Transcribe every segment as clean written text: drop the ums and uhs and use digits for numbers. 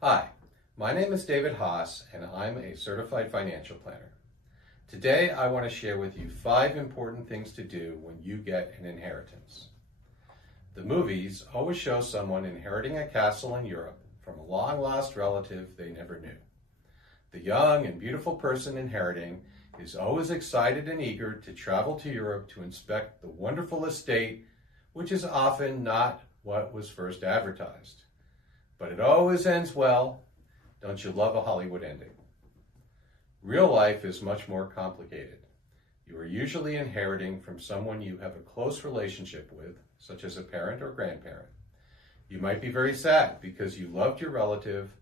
Hi, my name is David Haas and I'm a certified financial planner. Today I want to share with you 5 important things to do when you get an inheritance. The movies always show someone inheriting a castle in Europe from a long-lost relative they never knew. The young and beautiful person inheriting is always excited and eager to travel to Europe to inspect the wonderful estate, which is often not what was first advertised. But it always ends well. Don't you love a Hollywood ending? Real life is much more complicated. You are usually inheriting from someone you have a close relationship with, such as a parent or grandparent. You might be very sad because you loved your relative,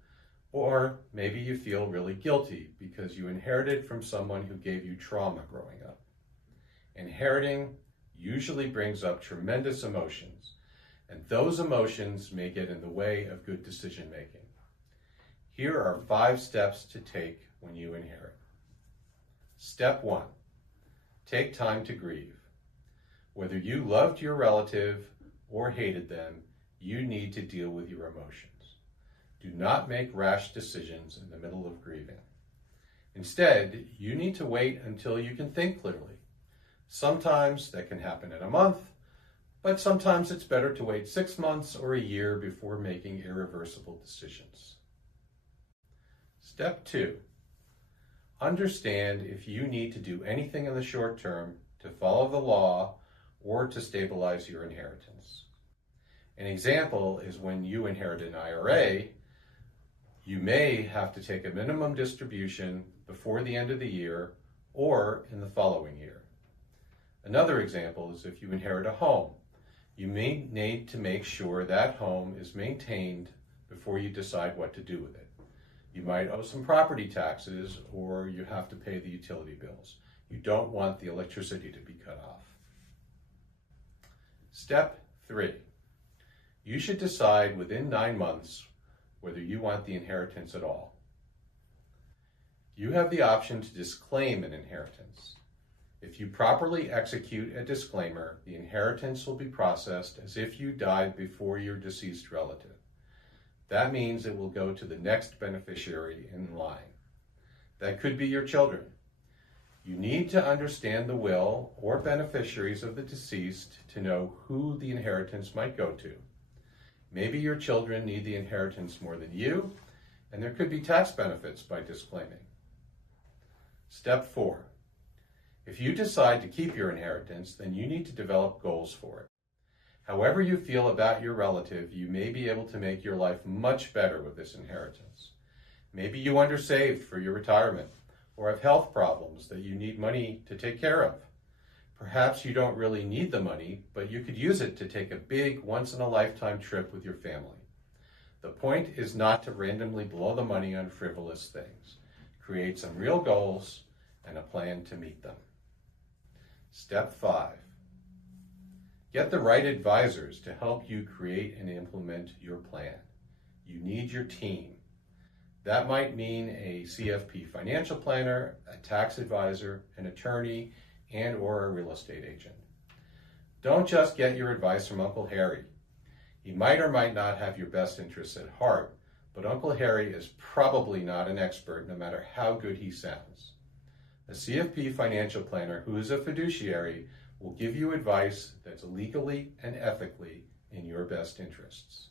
or maybe you feel really guilty because you inherited from someone who gave you trauma growing up. Inheriting usually brings up tremendous emotions, and those emotions may get in the way of good decision making. Here are 5 steps to take when you inherit. Step 1, take time to grieve. Whether you loved your relative or hated them, you need to deal with your emotions. Do not make rash decisions in the middle of grieving. Instead, you need to wait until you can think clearly. Sometimes that can happen in a month, but sometimes it's better to wait 6 months or a year before making irreversible decisions. Step 2, understand if you need to do anything in the short term to follow the law or to stabilize your inheritance. An example is when you inherit an IRA, you may have to take a minimum distribution before the end of the year or in the following year. Another example is if you inherit a home. You may need to make sure that home is maintained before you decide what to do with it. You might owe some property taxes or you have to pay the utility bills. You don't want the electricity to be cut off. Step 3, you should decide within 9 months whether you want the inheritance at all. You have the option to disclaim an inheritance. If you properly execute a disclaimer, the inheritance will be processed as if you died before your deceased relative. That means it will go to the next beneficiary in line. That could be your children. You need to understand the will or beneficiaries of the deceased to know who the inheritance might go to. Maybe your children need the inheritance more than you, and there could be tax benefits by disclaiming. Step 4. If you decide to keep your inheritance, then you need to develop goals for it. However you feel about your relative, you may be able to make your life much better with this inheritance. Maybe you undersaved for your retirement or have health problems that you need money to take care of. Perhaps you don't really need the money, but you could use it to take a big once-in-a-lifetime trip with your family. The point is not to randomly blow the money on frivolous things. Create some real goals and a plan to meet them. Step 5. Get the right advisors to help you create and implement your plan. You need your team. That might mean a CFP financial planner, a tax advisor, an attorney, and or a real estate agent. Don't just get your advice from Uncle Harry. He might or might not have your best interests at heart, but Uncle Harry is probably not an expert no matter how good he sounds. A CFP financial planner who is a fiduciary will give you advice that's legally and ethically in your best interests.